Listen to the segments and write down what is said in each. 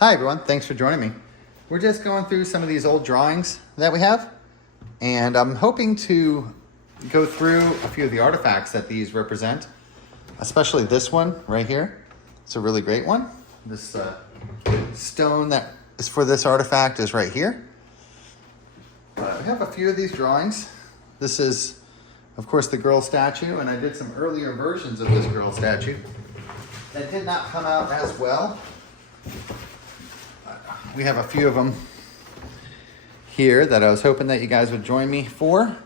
Hi everyone, thanks for joining me. We're just going through some of these old drawings that we have, and I'm hoping to go through a few of the artifacts that these represent, especially this one right here. It's a really great one. This stone that is for this artifact is right here. We have a few of these drawings. This is, of course, the girl statue, and I did some earlier versions of this girl statue that did not come out as well. We have a few of them here that I was hoping that you guys would join me for.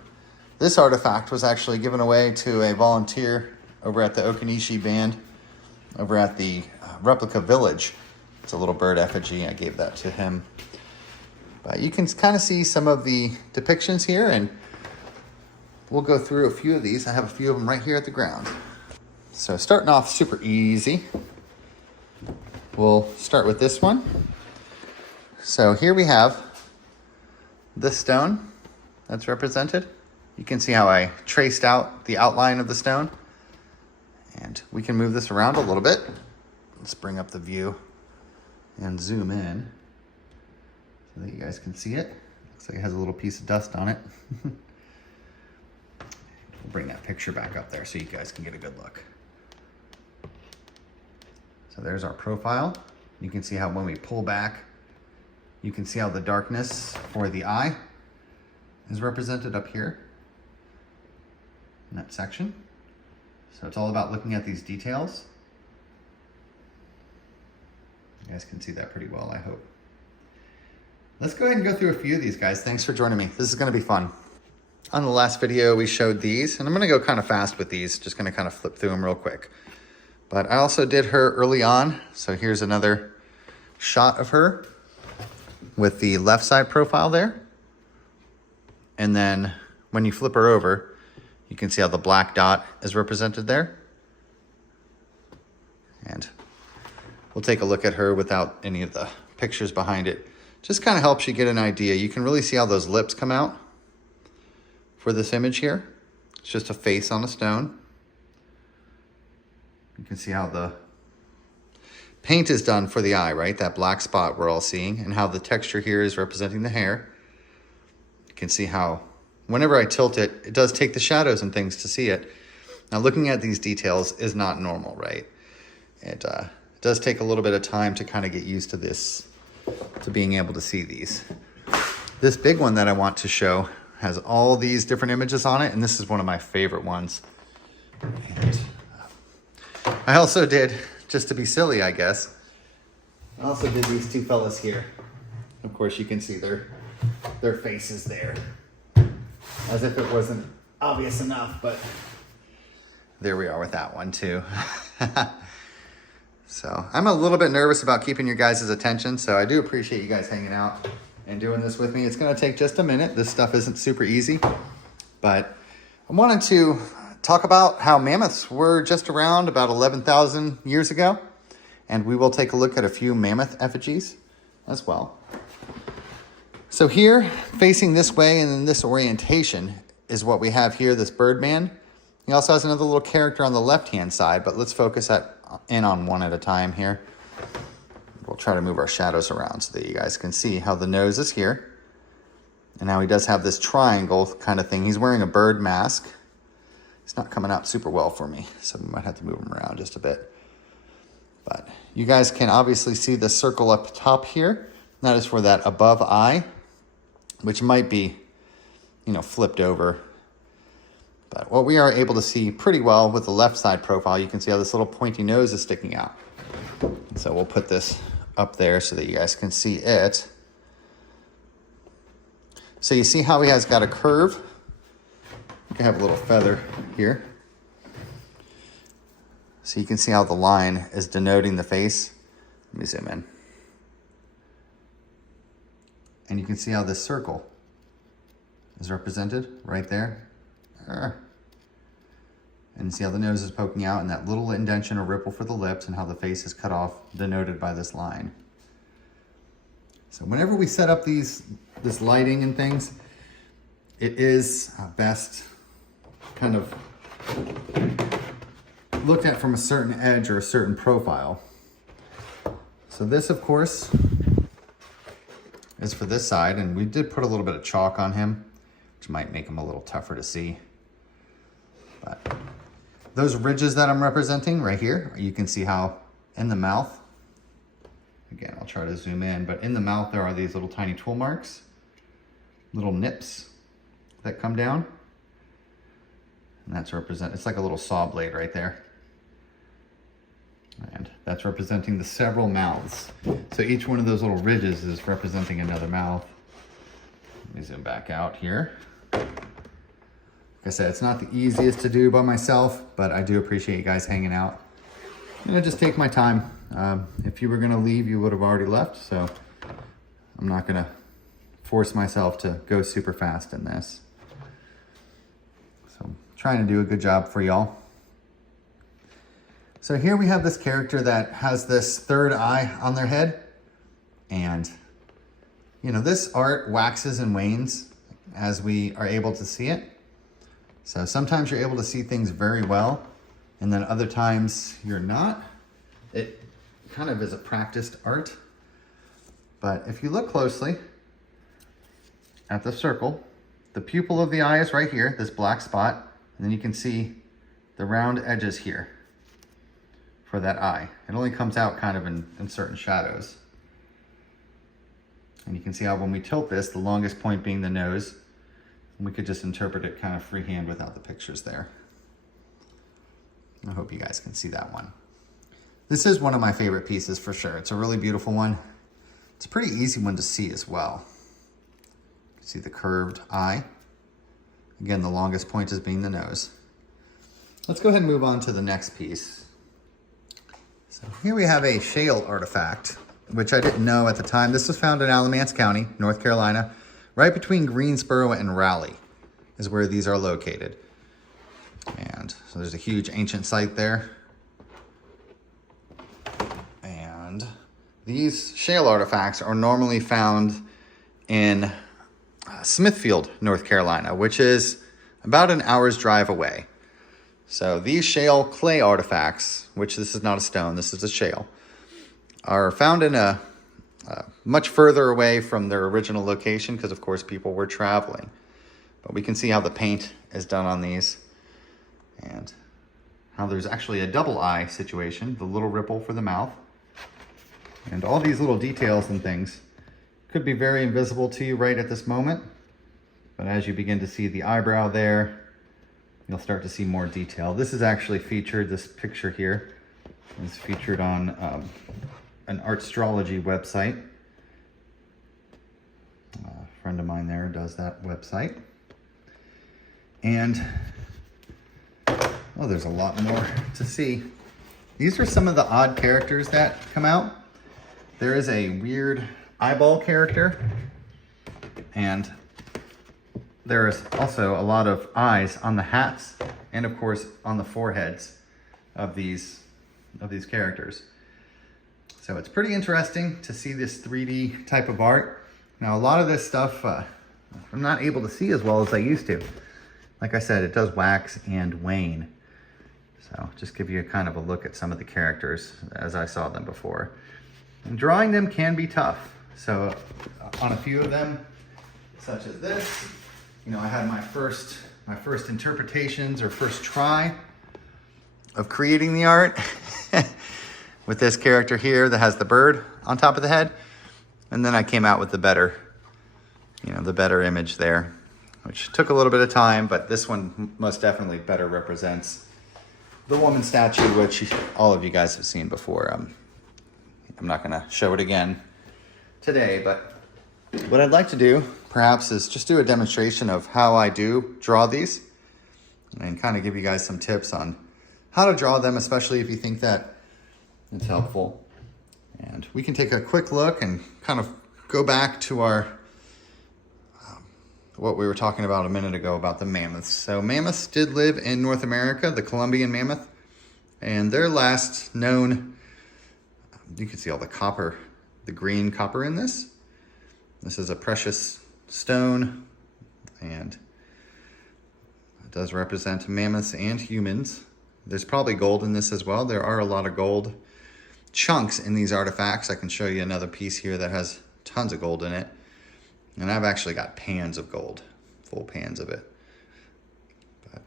This artifact was actually given away to a volunteer over at the Okanishi band over at the Replica Village. It's a little bird effigy. I gave that to him. But you can kind of see some of the depictions here, and we'll go through a few of these. I have a few of them right here at the ground. So starting off super easy, we'll start with this one. So here we have this stone that's represented. You can see how I traced out the outline of the stone. And we can move this around a little bit. Let's bring up the view and zoom in so that you guys can see it. Looks like it has a little piece of dust on it. We'll bring that picture back up there so you guys can get a good look. So there's our profile. You can see how when we pull back, you can see how the darkness for the eye is represented up here in that section. So it's all about looking at these details. You guys can see that pretty well, I hope. Let's go ahead and go through a few of these, guys. Thanks for joining me. This is gonna be fun. On the last video, we showed these, and I'm gonna go kind of fast with these, just gonna kind of flip through them real quick. But I also did her early on, so here's another shot of her with the left side profile there. And then when you flip her over, you can see how the black dot is represented there. And we'll take a look at her without any of the pictures behind it. Just kind of helps you get an idea. You can really see how those lips come out for this image here. It's just a face on a stone. You can see how the paint is done for the eye, right? That black spot we're all seeing, and how the texture here is representing the hair. You can see how whenever I tilt it, it does take the shadows and things to see it. Now looking at these details is not normal, right? It does take a little bit of time to kind of get used to this, to being able to see these. This big one that I want to show has all these different images on it, and this is one of my favorite ones. And I also did, just to be silly, I guess, I also did these two fellas here. Of course, you can see their faces there, as if it wasn't obvious enough, but there we are with that one too. So I'm a little bit nervous about keeping your guys' attention, so I do appreciate you guys hanging out and doing this with me. It's gonna take just a minute. This stuff isn't super easy, but I wanted to talk about how mammoths were just around about 11,000 years ago. And we will take a look at a few mammoth effigies as well. So here, facing this way and in this orientation is what we have here, this Birdman. He also has another little character on the left-hand side, but let's focus in on one at a time here. We'll try to move our shadows around so that you guys can see how the nose is here. And now he does have this triangle kind of thing. He's wearing a bird mask. It's not coming out super well for me, so we might have to move him around just a bit. But you guys can obviously see the circle up top here. That is for that above eye, which might be, flipped over. But what we are able to see pretty well with the left side profile, you can see how this little pointy nose is sticking out. So we'll put this up there so that you guys can see it. So you see how he has got a curve? You can have a little feather here. So you can see how the line is denoting the face. Let me zoom in. And you can see how this circle is represented right there. And see how the nose is poking out and that little indentation or ripple for the lips and how the face is cut off, denoted by this line. So whenever we set up this lighting and things, it is best kind of looked at from a certain edge or a certain profile. So So this, of course, is for this side, and we did put a little bit of chalk on him, which might make him a little tougher to see. But those ridges that I'm representing right here, you can see how in the mouth, again, I'll try to zoom in, but in the mouth there are these little tiny tool marks, little nips that come down. And that's it's like a little saw blade right there. And that's representing the several mouths. So each one of those little ridges is representing another mouth. Let me zoom back out here. Like I said, it's not the easiest to do by myself, but I do appreciate you guys hanging out. I'm gonna just take my time. If you were gonna leave, you would have already left, so I'm not gonna force myself to go super fast in this. So I'm trying to do a good job for y'all. So here we have this character that has this third eye on their head. And, you know, this art waxes and wanes as we are able to see it. So sometimes you're able to see things very well, and then other times you're not. It kind of is a practiced art. But if you look closely at the circle, the pupil of the eye is right here, this black spot, and then you can see the round edges here for that eye. It only comes out kind of in certain shadows. And you can see how when we tilt this, the longest point being the nose, we could just interpret it kind of freehand without the pictures there. I hope you guys can see that one. This is one of my favorite pieces for sure. It's a really beautiful one. It's a pretty easy one to see as well. You can see the curved eye. Again, the longest point is being the nose. Let's go ahead and move on to the next piece. So here we have a shale artifact, which I didn't know at the time. This was found in Alamance County, North Carolina, right between Greensboro and Raleigh is where these are located. And so there's a huge ancient site there. And these shale artifacts are normally found in Smithfield, North Carolina, which is about an hour's drive away. So these shale clay artifacts, which this is not a stone, this is a shale, are found in a much further away from their original location because, of course, people were traveling. But we can see how the paint is done on these and how there's actually a double eye situation, the little ripple for the mouth. And all these little details and things could be very invisible to you right at this moment. But as you begin to see the eyebrow there, you'll start to see more detail. This is actually featured, this picture here is featured on an Artstrology website. A friend of mine there does that website. And, oh, there's a lot more to see. These are some of the odd characters that come out. There is a weird eyeball character, and there is also a lot of eyes on the hats and, of course, on the foreheads of these characters. So it's pretty interesting to see this 3D type of art. Now, a lot of this stuff I'm not able to see as well as I used to. Like I said, it does wax and wane. So just give you a kind of a look at some of the characters as I saw them before. And drawing them can be tough. So on a few of them, such as this, you know, I had my first interpretations or first try of creating the art with this character here that has the bird on top of the head. And then I came out with the better image there, which took a little bit of time, but this one most definitely better represents the woman statue, which all of you guys have seen before. I'm not gonna show it again today, but what I'd like to do perhaps is just do a demonstration of how I do draw these and kind of give you guys some tips on how to draw them, especially if you think that it's helpful. And we can take a quick look and kind of go back to our what we were talking about a minute ago about the mammoths. So mammoths did live in North America, the Columbian mammoth, and their last known, you can see all the copper, the green copper in this. This is a precious stone, and it does represent mammoths and humans. There's probably gold in this as well. There are a lot of gold chunks in these artifacts. I can show you another piece here that has tons of gold in it. And I've actually got pans of gold, full pans of it. But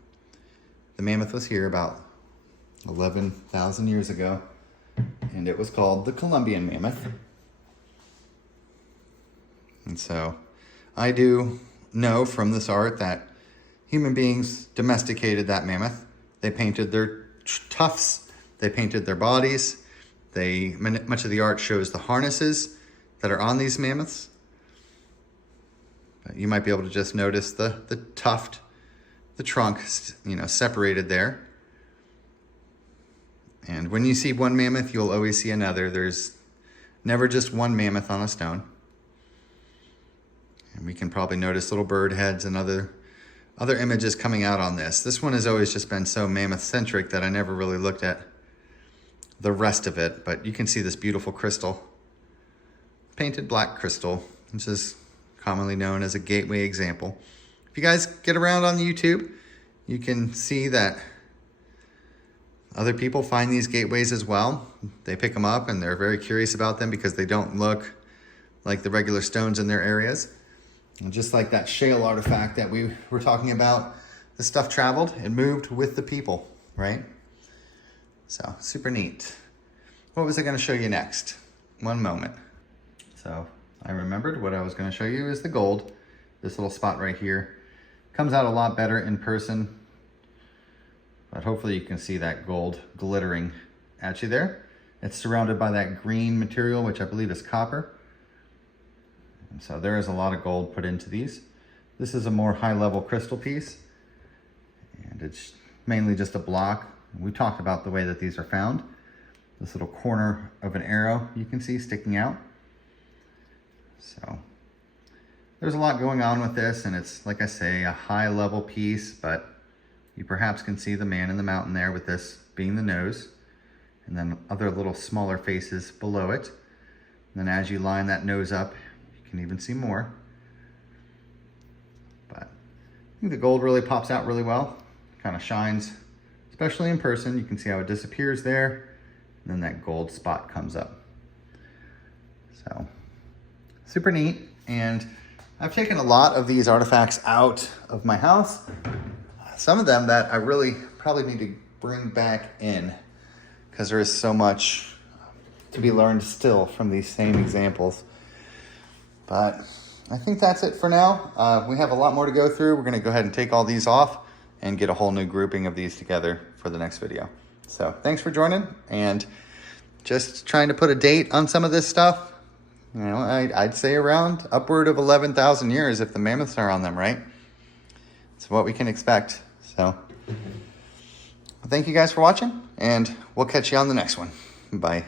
the mammoth was here about 11,000 years ago, and it was called the Columbian mammoth. And so I do know from this art that human beings domesticated that mammoth. They painted their tufts, they painted their bodies. Much of the art shows the harnesses that are on these mammoths. But you might be able to just notice the tuft, the trunk, separated there. And when you see one mammoth, you'll always see another. There's never just one mammoth on a stone. And we can probably notice little bird heads and other images coming out on this. This one has always just been so mammoth-centric that I never really looked at the rest of it, but you can see this beautiful crystal, painted black crystal, which is commonly known as a gateway example. If you guys get around on YouTube, you can see that other people find these gateways as well. They pick them up and they're very curious about them because they don't look like the regular stones in their areas. And just like that shale artifact that we were talking about, the stuff traveled, it moved with the people, right? So super neat. What was I going to show you next? One moment. So I remembered what I was going to show you is the gold. This little spot right here comes out a lot better in person, but hopefully you can see that gold glittering at you there. It's surrounded by that green material, which I believe is copper. And so there is a lot of gold put into these. This is a more high-level crystal piece, and it's mainly just a block. We talked about the way that these are found. This little corner of an arrow you can see sticking out. So there's a lot going on with this, and it's, like I say, a high-level piece, but you perhaps can see the man in the mountain there with this being the nose, and then other little smaller faces below it. And then as you line that nose up, you can even see more. But I think the gold really pops out really well. Kind of shines, especially in person. You can see how it disappears there, and then that gold spot comes up. So super neat. And I've taken a lot of these artifacts out of my house. Some of them that I really probably need to bring back in because there is so much to be learned still from these same examples. But I think that's it for now. We have a lot more to go through. We're going to go ahead and take all these off and get a whole new grouping of these together for the next video. So thanks for joining, and just trying to put a date on some of this stuff. You know, I'd say around upward of 11,000 years if the mammoths are on them, right? It's what we can expect. So thank you guys for watching, and we'll catch you on the next one. Bye.